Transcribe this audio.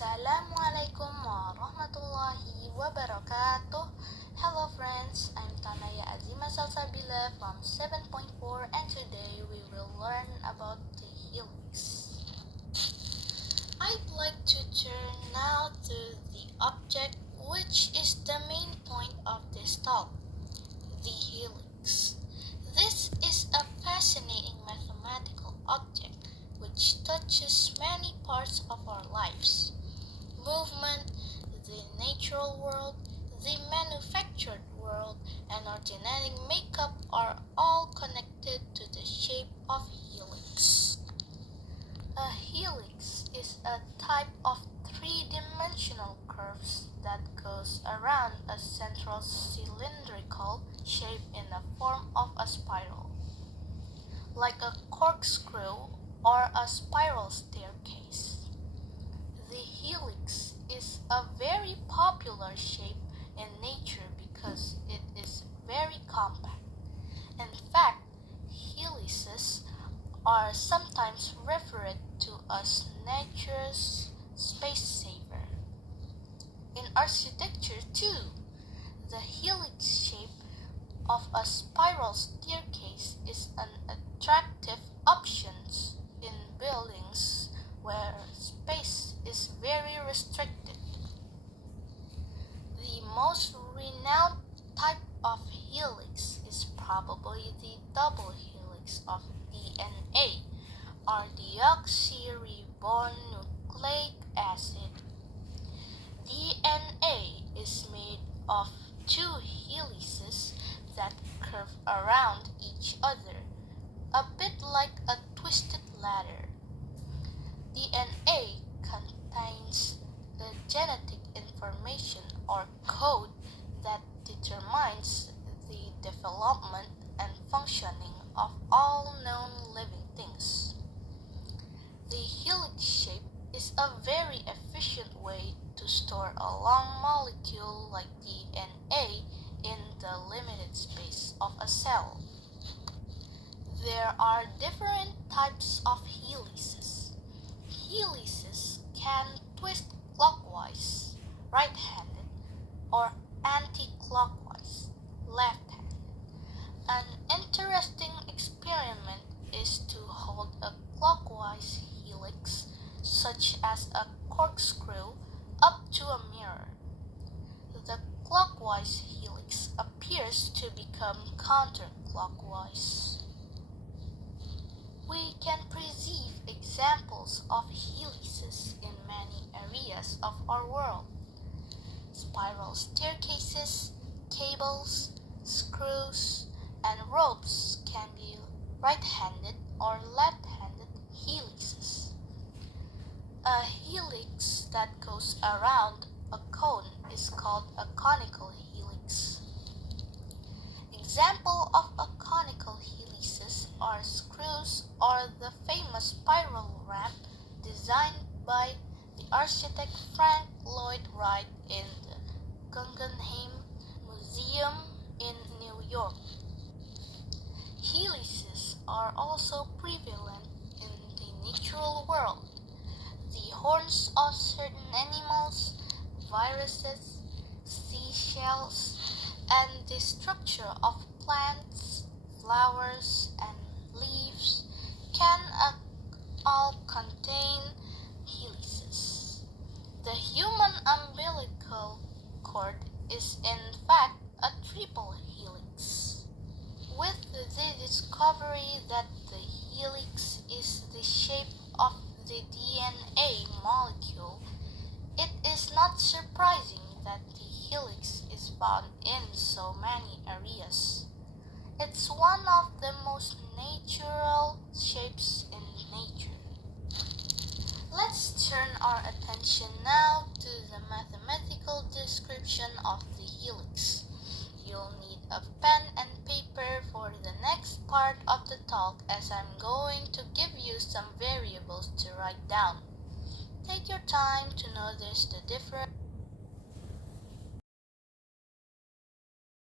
Assalamualaikum warahmatullahi wabarakatuh. Hello friends, I'm Tanaya Azhima Salsabila from 7.4 and today we will learn about the helix. I'd like to turn now to the object which is the main point of this talk, the helix. This is a fascinating mathematical object which touches many parts of our lives. Movement, the natural world, the manufactured world, and our genetic makeup are all connected to the shape of helix. A helix is a type of three-dimensional curves that goes around a central cylindrical shape in the form of a spiral, like a corkscrew or a spiral staircase. The helix is a very popular shape in nature because it is very compact. In fact, helices are sometimes referred to as nature's space saver. In architecture too, the helix shape of a spiral staircase is an attractive option in buildings where space is very restricted. The most renowned type of helix is probably the double helix of DNA, or deoxyribonucleic acid. DNA is made of two helices that curve around each other, a bit like a twisted ladder. DNA contains the genetic information or code that determines the development and functioning of all known living things. The helix shape is a very efficient way to store a long molecule like DNA in the limited space of a cell. There are different types of helices. Helices can twist clockwise, right-handed, or anti-clockwise, left-handed. An interesting experiment is to hold a clockwise helix, such as a corkscrew, up to a mirror. The clockwise helix appears to become counterclockwise. We can perceive examples of helices in many areas of our world. Spiral staircases, cables, screws, and ropes can be right-handed or left-handed helices. A helix that goes around a cone is called a conical helix. Example of a conical helices are screws or the famous spiral ramp designed by the architect Frank Lloyd Wright in the Guggenheim Museum in New York. Helices are also prevalent in the natural world. The horns of certain animals, viruses, seashells, and the structure of plants, flowers, and leaves can all contain helices. The human umbilical cord is in fact a triple helix. With the discovery that the helix is the shape of the DNA molecule, it is not surprising that the helix is found in so many areas. It's one of the most natural shapes in nature. Let's turn our attention now to the mathematical description of the helix. You'll need a pen and paper for the next part of the talk as I'm going to give you some variables to write down. Take your time to notice the difference